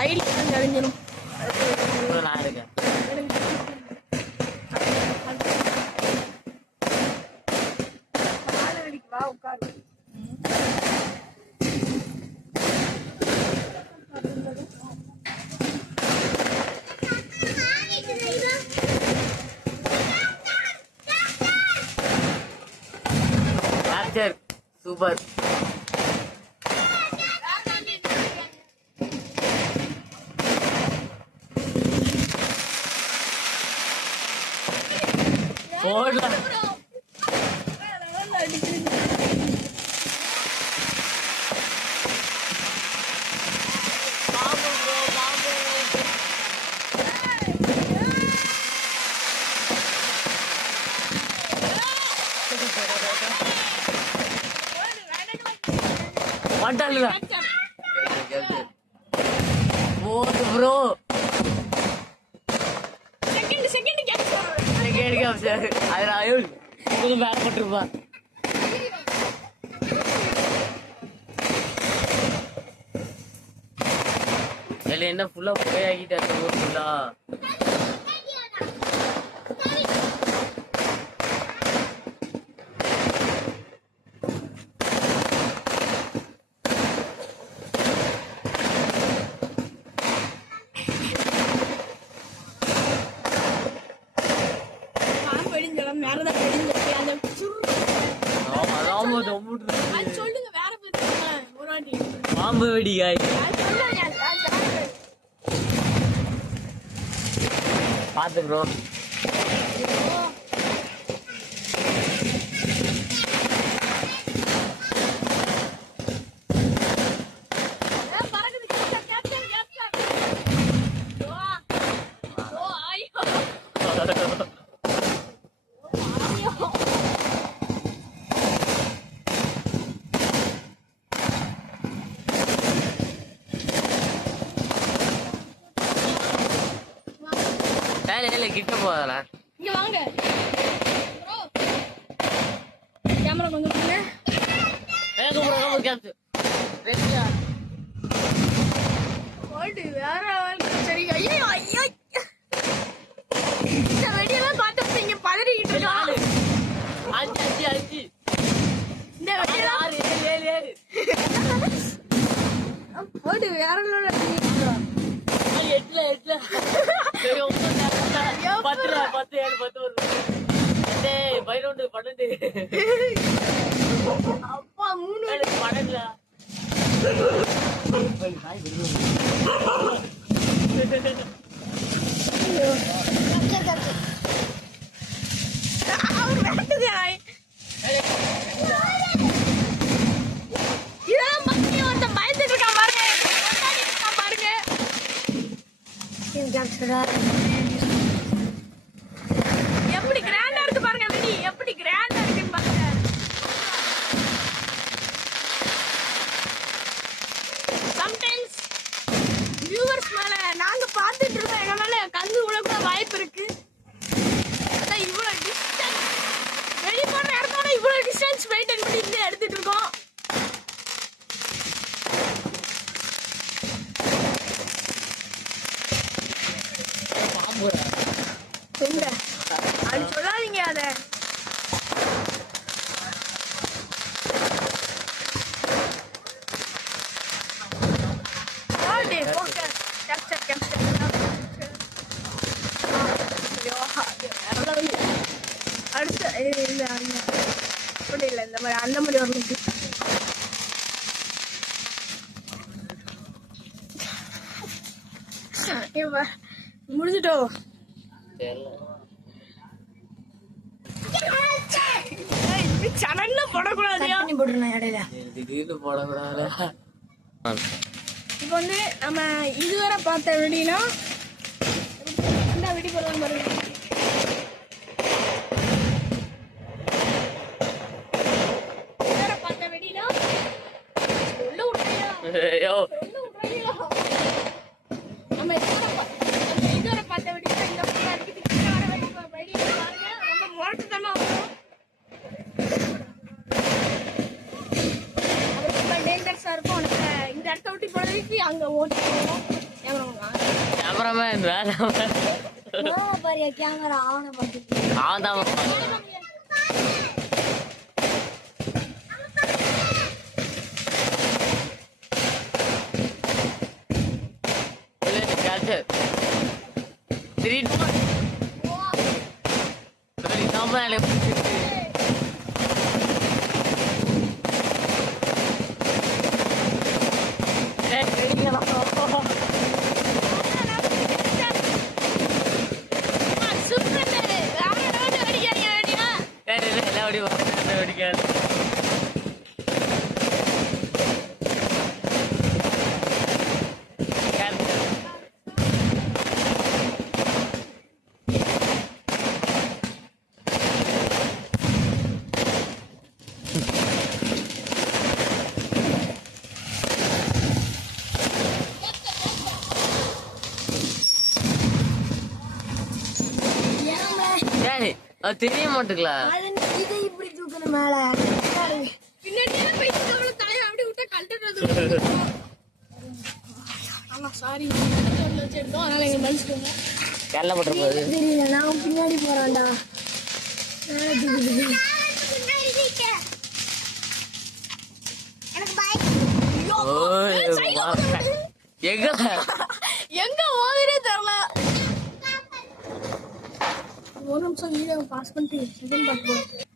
சைடுல தான் தெரிஞ்சிடும். நான் இருக்கேன். வா உட்காரு. சூப்பர். ப்ரோ வேலைப்பட்டிருப்பா. என்ன ஃபுல்லா புகையாகிட்டு அந்த ஊர் ஃபுல்லா. பாம்பு வெடிகாய் பாத்து ப்ரோ. கிட்ட போதல இங்க வாங்க கேமரா கொஞ்சம் கொடுங்க. ஓடு வேற சரி. ஐயோ ஐயோ இந்த வெடியெல்லாம் பார்த்து இங்க பதறிக்கிட்டு இருக்கான். அஞ்சு அஞ்சு அஞ்சு இந்த வெடியெல்லாம் ஓடு வேற எட்டுல எட்டுல 10 10 7 10 11 12 அப்பா 3 12 எப்படி கிராண்டா இருக்கு பாருங்க. வெடி எப்படி கிராண்டா இருக்குன்னு பாருங்க. சம்டைம்ஸ் வியூவர்ஸ் மேல நாங்க பார்த்துட்டு இருக்கோம், எங்க மேல கங்கு விழ கூட வாய்ப்பு இருக்கு. அதான் இவ்வளவு டிஸ்டன்ஸ் வெடி போடுற இடத்தோட இவ்வளவு டிஸ்டன்ஸ் மெயின்டைன் பண்ணி இருந்து எடுத்துட்டு இருக்கோம். அது சொல்லாதீங்க. அத அடுத்த இல்ல அப்படி இல்லை, இந்த மாதிரி அந்த மாதிரி ஒரு முடிஞ்சிட்டோம். சடன்ல போடக்கூடாது, போட்டுருந்தேன் இடையில திடீர்னு போடக்கூடாது. இப்போ வந்து நம்ம இதுவரை பார்த்த வெடினா இந்த வெடி போடுறது பாருங்க. இதுவரை பார்த்த வெடினா உள்ள விட்டுறியா நம்ம இதுவரை பார்த்த வெடினா இந்த வர வெடி பாருங்க. ரொம்ப மோட்டத்தனமா வரும். டேஞ்சரஸா இருக்கும். உனக்கு இந்த இடத்த விட்டு போறதுக்கு அங்க ஓட்டி போவோம். கேமராமேன் வேணாம். பாரியா கேமரா அவனை பார்த்து அவன் தான் தெரிய மாட்டுங்களா? இதை இப்படி தூக்கணும் மேல பின்னாடியே போயிட்டு அவளை தலையை அப்படியே விட்டா கழட்டுறது. ஆமா சாரி வச்சிருக்கோம், அதனால எங்க மனுஷங்க கேரளா போட்டு போகுது. தெரியல. நான் பின்னாடி போறான்டா. எங்க எங்க ஓதுனே தெரியல. ஒரு நிமிஷம் வீடியோ பாஸ் பண்ணிட்டு செகண்ட் பார்ட் போடுறேன்.